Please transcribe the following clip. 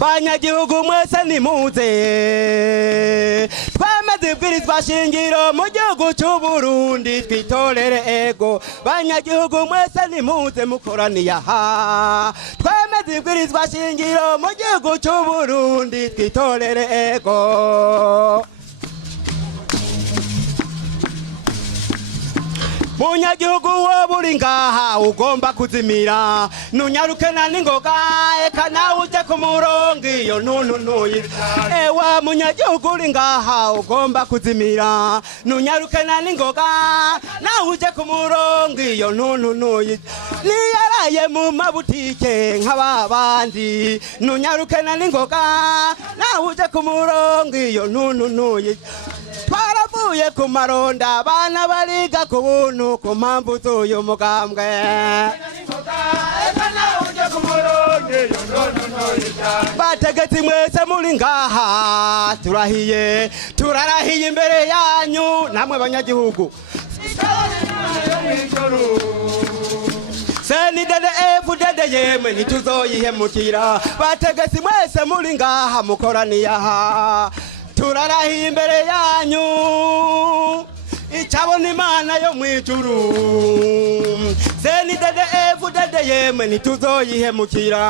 banyagihugu mwese nimuze twemeze ibwirizwa shingiro mu gihugu c'Uburundi twitorere ego banyagihugu mwese nimuze mukoraniye aha twemeze ibwirizwa shingiro mu gihugu c'Uburundi twitorere ego munyagihugu wo buri ngaha ugomba kuzimira nunyaruke na ningoga eka nawe uje ku murongo iyo ntuntunuye ewa munyagihugu uri ngaha ugomba kuzimira nunyaruke na ningoga nawe uje ku murongo iyo ntuntunuye niyaraye mu mabutike nk'ababandi nunyaruke na ningoga nawe uje ku murongo iyo ntuntunuye twaravuye ku maronda abana bariga ku buntu ku mpamvu z'uyu mugambwe bategetsi mwese muri ngaha turarahiye imbere yanyu namwe banyagihugu CNDD-FDD yemwe ntituzoyihemukira bategetsi mwese muri ngaha mukoraniye aha turarahiye imbere yanyu icabona imana yo mwijuru CNDD-FDD yemwe ntituzoyihemukira